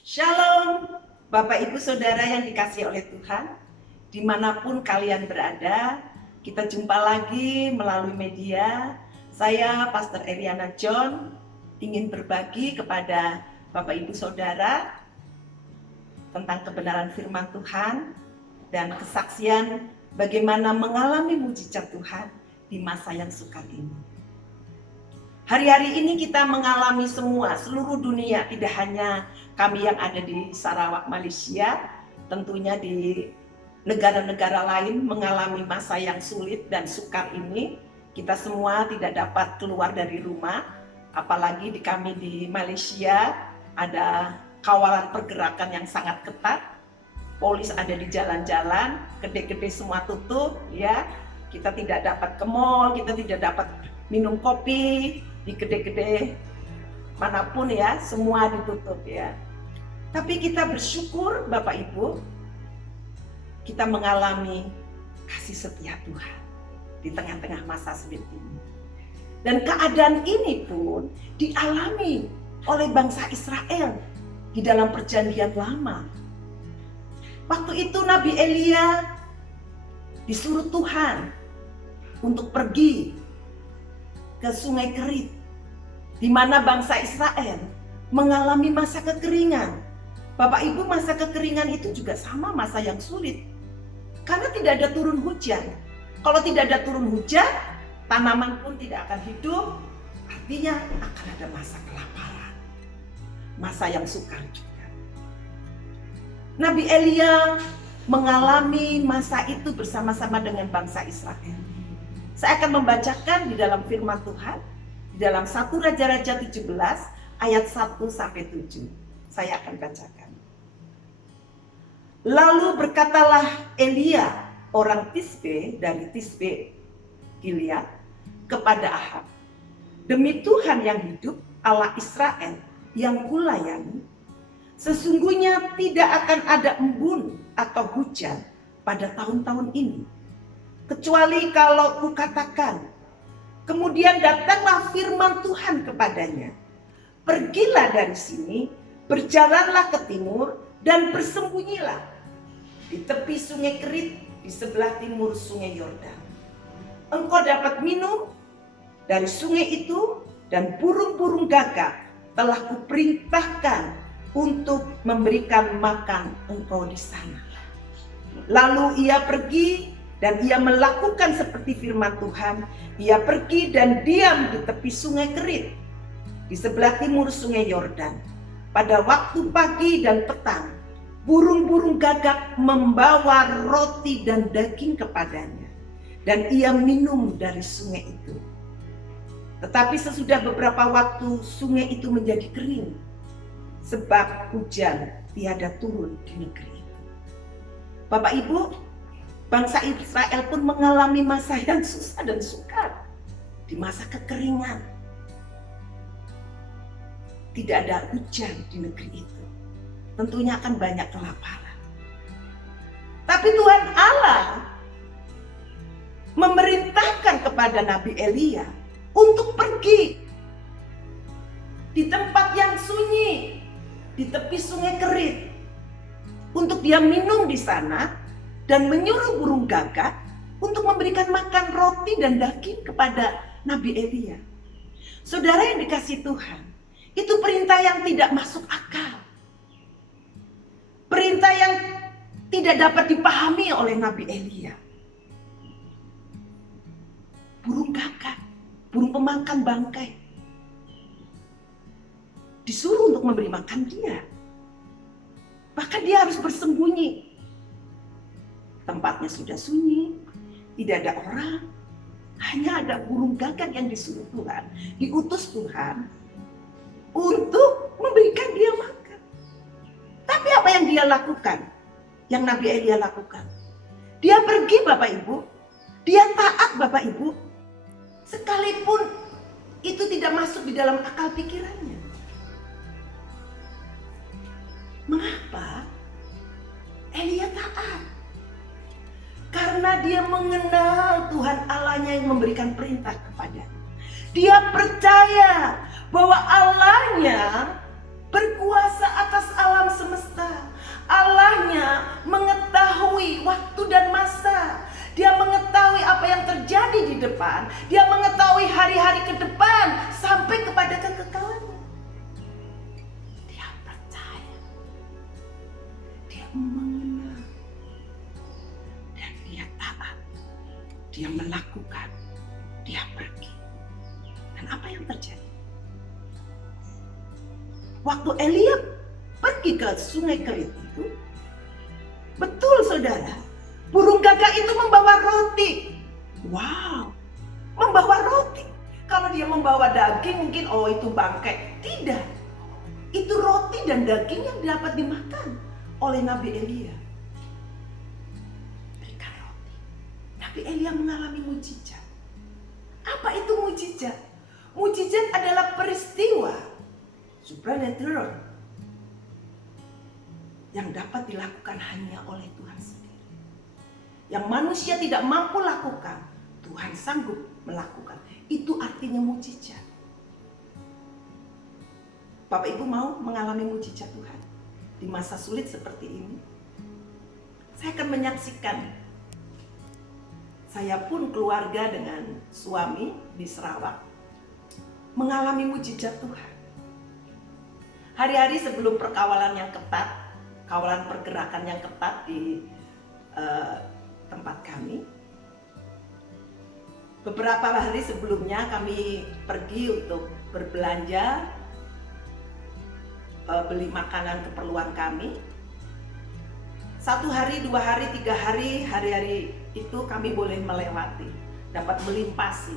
Shalom, Bapak Ibu Saudara yang dikasihi oleh Tuhan, dimanapun kalian berada, kita jumpa lagi melalui media. Saya Pastor Eriana John ingin berbagi kepada Bapak Ibu Saudara tentang kebenaran firman Tuhan dan kesaksian bagaimana mengalami mujizat Tuhan di masa yang sukar ini. Hari-hari ini kita mengalami semua, seluruh dunia, tidak hanya kami yang ada di Sarawak, Malaysia, tentunya di negara-negara lain mengalami masa yang sulit dan sukar ini. Kita semua tidak dapat keluar dari rumah, apalagi di kami di Malaysia ada kawalan pergerakan yang sangat ketat. Polis ada di jalan-jalan, gede-gede semua tutup, ya. Kita tidak dapat ke mall, kita tidak dapat minum kopi di gede-gede manapun, ya, semua ditutup, ya. Tapi kita bersyukur Bapak Ibu, kita mengalami kasih setia Tuhan di tengah-tengah masa sulit ini. Dan keadaan ini pun dialami oleh bangsa Israel di dalam perjanjian lama. Waktu itu Nabi Elia disuruh Tuhan untuk pergi ke Sungai Kerit, di mana bangsa Israel mengalami masa kekeringan. Bapak Ibu, masa kekeringan itu juga sama masa yang sulit, karena tidak ada turun hujan. Kalau tidak ada turun hujan, tanaman pun tidak akan hidup, artinya akan ada masa kelaparan, masa yang sukar juga. Nabi Elia mengalami masa itu bersama-sama dengan bangsa Israel. Saya akan membacakan di dalam firman Tuhan, di dalam 1 Raja-Raja 17 ayat 1-7. Saya akan bacakan. Lalu berkatalah Elia, orang Tisbe dari Tisbe Gilead, kepada Ahab, demi Tuhan yang hidup, Allah Israel yang kulayani, sesungguhnya tidak akan ada embun atau hujan pada tahun-tahun ini, kecuali kalau kukatakan. Kemudian datanglah firman Tuhan kepadanya, pergilah dari sini, berjalanlah ke timur, dan bersembunyilah di tepi Sungai Kerit di sebelah timur Sungai Yordan. Engkau dapat minum dari sungai itu, dan burung-burung gagak telah kuperintahkan untuk memberikan makan engkau di sana. Lalu ia pergi dan ia melakukan seperti firman Tuhan. Ia pergi dan diam di tepi Sungai Kerit di sebelah timur Sungai Yordan. Pada waktu pagi dan petang, burung-burung gagak membawa roti dan daging kepadanya, dan ia minum dari sungai itu. Tetapi sesudah beberapa waktu sungai itu menjadi kering, sebab hujan tiada turun di negeri itu. Bapak Ibu, bangsa Israel pun mengalami masa yang susah dan sukar. Di masa kekeringan, tidak ada hujan di negeri itu, tentunya akan banyak kelaparan. Tapi Tuhan Allah memerintahkan kepada Nabi Elia untuk pergi di tempat yang sunyi di tepi Sungai Kerit, untuk dia minum di sana, dan menyuruh burung gagak untuk memberikan makan roti dan daging kepada Nabi Elia. Saudara yang dikasihi Tuhan, itu perintah yang tidak masuk akal. Perintah yang tidak dapat dipahami oleh Nabi Elia. Burung gagak, burung pemakan bangkai, disuruh untuk memberi makan dia. Bahkan dia harus bersembunyi. Tempatnya sudah sunyi, tidak ada orang, hanya ada burung gagak yang disuruh Tuhan, diutus Tuhan untuk memberikan dia makan. Tapi apa yang dia lakukan? Yang Nabi Elia lakukan, dia pergi Bapak Ibu, dia taat Bapak Ibu, sekalipun itu tidak masuk di dalam akal pikirannya. Mengapa Elia taat? Karena dia mengenal Tuhan Allahnya yang memberikan perintah kepadanya. Dia percaya bahwa Allahnya berkuasa atas alam depan. Dia mengetahui hari-hari ke depan sampai kepada kekekalannya. Dia percaya. Dia mengenal. Dan dia taat. Dia melakukan. Dia pergi. Dan apa yang terjadi? Waktu Elia pergi ke sungai Kerit itu, betul saudara, burung gagak itu membawa roti. Wow, membawa roti. Kalau dia membawa daging mungkin itu bangkai. Tidak, itu roti dan daging yang dapat dimakan oleh Nabi Elia. Berikan roti. Nabi Elia mengalami mujizat. Apa itu mujizat? Mujizat adalah peristiwa supernatural yang dapat dilakukan hanya oleh Tuhan sendiri. Yang manusia tidak mampu lakukan, Tuhan sanggup melakukan. Itu artinya mujizat. Bapak Ibu mau mengalami mujizat Tuhan di masa sulit seperti ini? Saya akan menyaksikan. Saya pun keluarga dengan suami di Sarawak mengalami mujizat Tuhan. Hari-hari sebelum perkawalan yang ketat, kawalan pergerakan yang ketat di tempat kami, beberapa hari sebelumnya kami pergi untuk berbelanja, beli makanan keperluan kami. 1 hari, 2 hari, 3 hari, hari-hari itu kami boleh melewati, dapat melimpasi.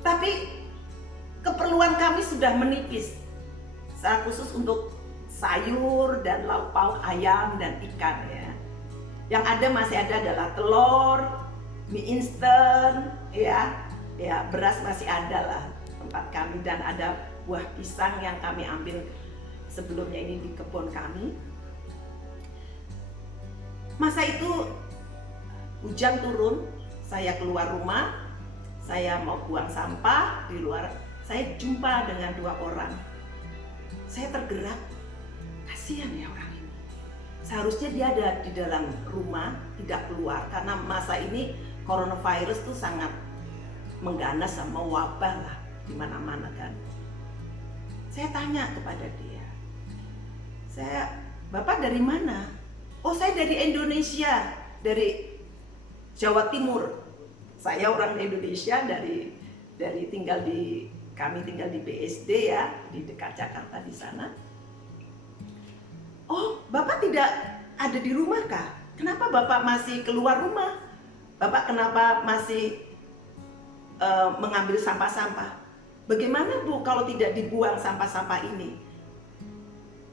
Tapi keperluan kami sudah menipis, secara khusus untuk sayur dan lauk pauk ayam dan ikan ya. Yang ada masih ada adalah telur, mie instan, ya beras masih ada lah tempat kami, dan ada buah pisang yang kami ambil sebelumnya ini di kebun kami. Masa itu hujan turun, saya keluar rumah, saya mau buang sampah di luar, saya jumpa dengan 2 orang. Saya tergerak, kasihan ya orang ini. Seharusnya dia ada di dalam rumah, tidak keluar, karena masa ini coronavirus tuh sangat mengganas sama wabah lah di mana-mana kan. Saya tanya kepada dia, Bapak dari mana? Oh, saya dari Indonesia, dari Jawa Timur. Saya orang Indonesia, kami tinggal di BSD ya, di dekat Jakarta di sana. Oh, Bapak tidak ada di rumah kah? Kenapa Bapak masih keluar rumah? Bapak kenapa masih mengambil sampah-sampah? Bagaimana Bu kalau tidak dibuang sampah-sampah ini?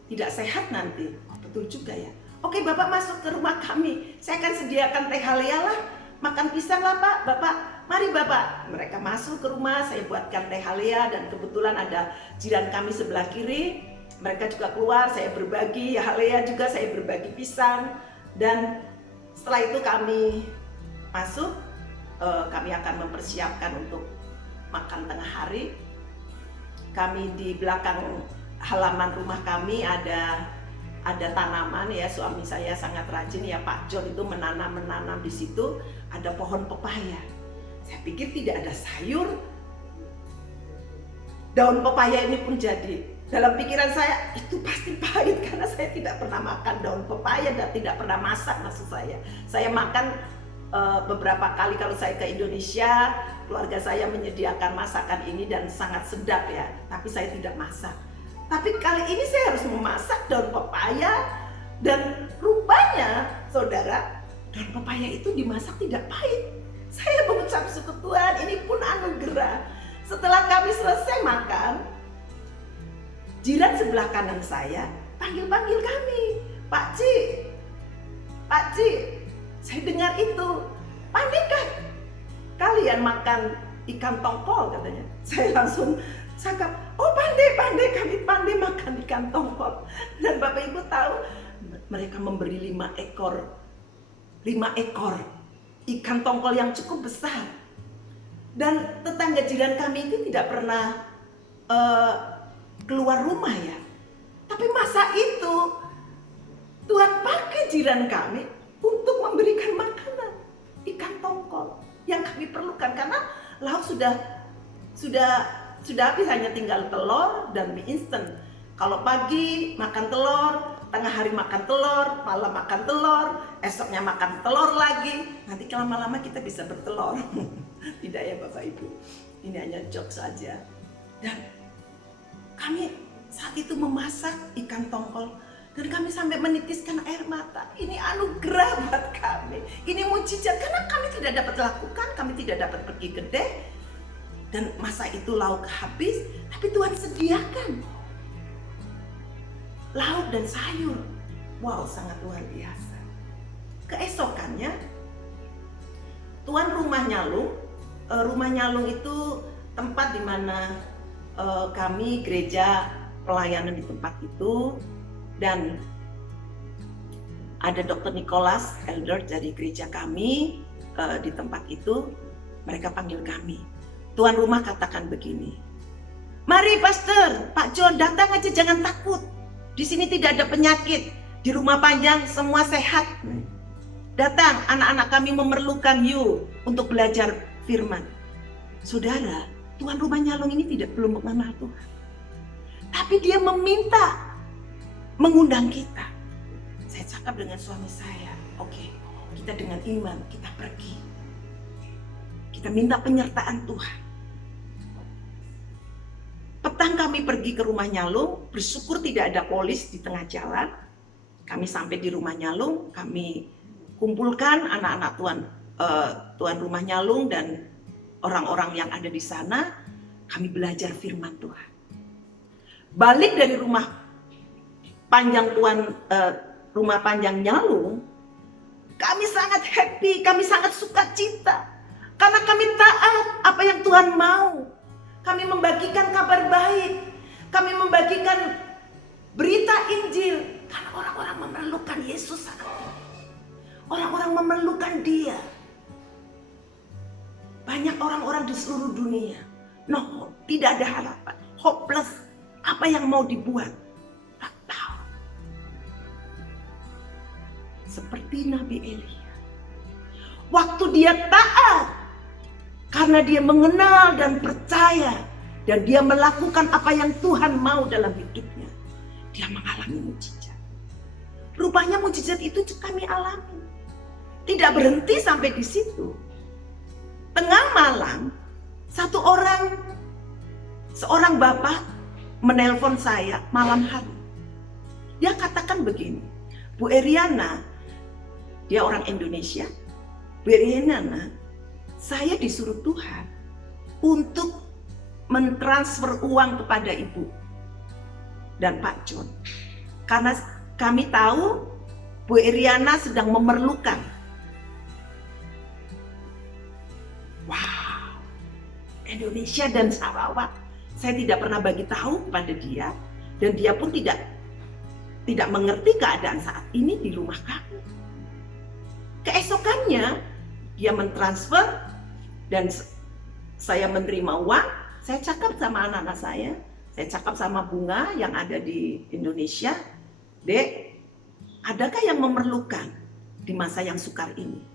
Tidak sehat nanti. Oh, betul juga ya. Oke, Bapak masuk ke rumah kami. Saya akan sediakan teh halea lah, makan pisang lah Pak. Bapak, mari Bapak. Mereka masuk ke rumah, saya buatkan teh halea, dan kebetulan ada jiran kami sebelah kiri. Mereka juga keluar, saya berbagi halea juga, saya berbagi pisang. Dan setelah itu kami masuk, kami akan mempersiapkan untuk makan tengah hari. Kami di belakang halaman rumah kami ada tanaman ya, suami saya sangat rajin ya, Pak John itu menanam di situ, ada pohon pepaya. Saya pikir tidak ada sayur, daun pepaya ini pun jadi. Dalam pikiran saya itu pasti pahit karena saya tidak pernah makan daun pepaya dan tidak pernah masak. Maksud saya makan beberapa kali kalau saya ke Indonesia, keluarga saya menyediakan masakan ini dan sangat sedap ya, tapi saya tidak masak. Tapi kali ini saya harus memasak daun pepaya, dan rupanya saudara, daun pepaya itu dimasak tidak pahit. Saya mengucap syukur Tuhan, ini pun anugerah. Setelah kami selesai makan, jiran sebelah kanan saya panggil kami, Pak Ci, saya dengar itu, panikah kalian makan ikan tongkol katanya. Saya langsung cakap, oh pandai, kami pandai makan ikan tongkol. Dan Bapak Ibu tahu, mereka memberi 5 ekor ikan tongkol yang cukup besar. Dan tetangga jiran kami itu tidak pernah keluar rumah ya. Tapi masa itu Tuhan pakai jiran kami untuk memberikan makanan ikan tongkol. yang kami perlukan, karena lauk sudah habis, hanya tinggal telur dan mie instan. Kalau pagi makan telur, tengah hari makan telur, malam makan telur, esoknya makan telur lagi, nanti lama-lama kita bisa bertelur. Tidak ya Bapak Ibu, ini hanya jokes saja. Dan kami saat itu memasak ikan tongkol, dan kami sampai menitiskan air mata. Ini anugerah buat kami, ini mujizat, karena kami tidak dapat lakukan, kami tidak dapat pergi gede, dan masa itu lauk habis, tapi Tuhan sediakan lauk dan sayur. Wow, sangat luar biasa. Keesokannya, tuan rumah Nyalung itu tempat di mana kami gereja pelayanan di tempat itu, dan ada Dr. Nicholas, elder dari gereja kami di tempat itu. Mereka panggil kami. Tuan rumah katakan begini, "Mari Pastor, Pak John, datang aja, jangan takut. Di sini tidak ada penyakit, di rumah panjang semua sehat. Datang, anak-anak kami memerlukan you untuk belajar firman." Saudara, tuan rumah Nyalung ini belum mengenal Tuhan, tapi dia meminta mengundang kita. Saya cakap dengan suami saya, oke, kita dengan iman kita pergi, kita minta penyertaan Tuhan. Petang kami pergi ke rumah Nyalung, bersyukur tidak ada polis di tengah jalan. Kami sampai di rumah Nyalung, kami kumpulkan anak-anak tuan rumah Nyalung dan orang-orang yang ada di sana. Kami belajar firman Tuhan. Balik dari rumah panjang Nyalung, kami sangat happy, kami sangat sukacita, karena kami taat apa yang Tuhan mau. Kami membagikan kabar baik, kami membagikan berita Injil, karena orang-orang memerlukan Yesus saat ini. Orang-orang memerlukan Dia. Banyak orang-orang di seluruh dunia, no, tidak ada harapan, hopeless. Apa yang mau dibuat? Tak tahu. Seperti Nabi Elia, waktu dia taat, karena dia mengenal dan percaya, dan dia melakukan apa yang Tuhan mau dalam hidupnya, dia mengalami mujizat. Rupanya mujizat itu kami alami. Tidak berhenti sampai di situ. Tengah malam, seorang bapak menelpon saya malam hari. Dia katakan begini, "Bu Eriana," dia orang Indonesia, "Bu Eriana, saya disuruh Tuhan untuk mentransfer uang kepada Ibu dan Pak John, karena kami tahu Bu Eriana sedang memerlukan." Wow, Indonesia dan Sarawak. Saya tidak pernah bagi tahu kepada dia, dan dia pun tidak mengerti keadaan saat ini di rumah kami. Keesokannya dia mentransfer, dan saya menerima uang. Saya cakap sama anak-anak saya cakap sama Bunga yang ada di Indonesia, "Dek, adakah yang memerlukan di masa yang sukar ini?"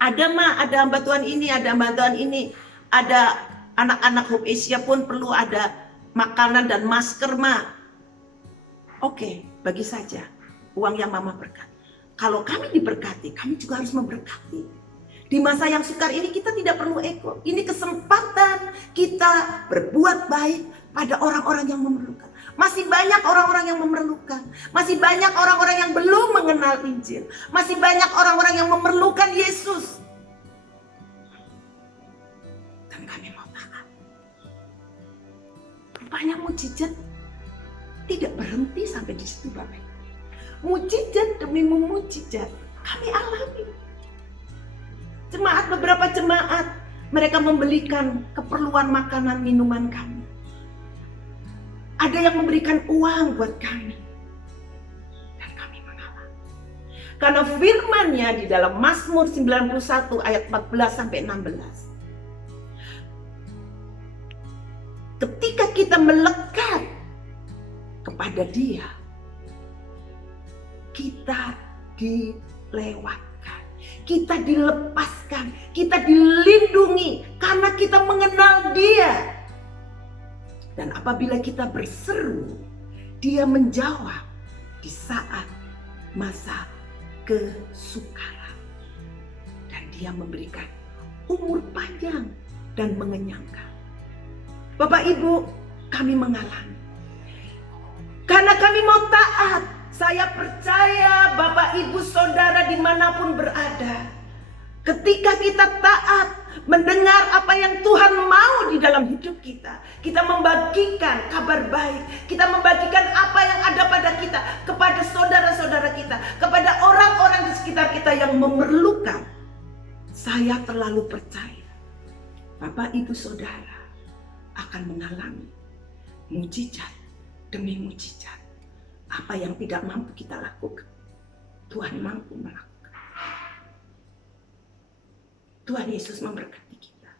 "Ada Ma, ada bantuan ini, ada bantuan ini. Ada anak-anak Hope Asia pun perlu ada makanan dan masker Ma." "Oke, bagi saja uang yang Mama berkat." Kalau kami diberkati, kami juga harus memberkati. Di masa yang sukar ini kita tidak perlu ego. Ini kesempatan kita berbuat baik pada orang-orang yang memerlukan. Masih banyak orang-orang yang memerlukan. Masih banyak orang-orang yang belum mengenal Injil. Masih banyak orang-orang yang memerlukan Yesus. Dan kami mau taat. Rupanya mujizat tidak berhenti sampai di situ, Bapak. Mujizat demi mujizat kami alami. Beberapa jemaat, mereka membelikan keperluan makanan minuman kami. Ada yang memberikan uang buat kami. Dan kami mengalah. Karena firman-Nya di dalam Mazmur 91 ayat 14 sampai 16. Ketika kita melekat kepada Dia, kita dilewatkan, kita dilepaskan dibebaskan, kita dilindungi karena kita mengenal Dia. Dan apabila kita berseru, Dia menjawab di saat masa kesukaran. Dan Dia memberikan umur panjang dan mengenyangkan. Bapak Ibu, kami mengalami. Karena kami mau taat, saya percaya Bapak Ibu Saudara dimanapun berada, ketika kita taat mendengar apa yang Tuhan mau di dalam hidup kita, kita membagikan kabar baik, kita membagikan apa yang ada pada kita kepada saudara-saudara kita, kepada orang-orang di sekitar kita yang memerlukan. Saya terlalu percaya Bapak Ibu Saudara akan mengalami mujizat demi mujizat. Apa yang tidak mampu kita lakukan, Tuhan mampu melakukan. Tuhan Yesus memberkati kita.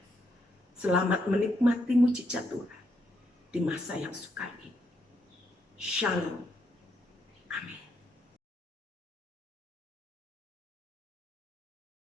Selamat menikmati mujizat Tuhan di masa yang sukar ini. Shalom.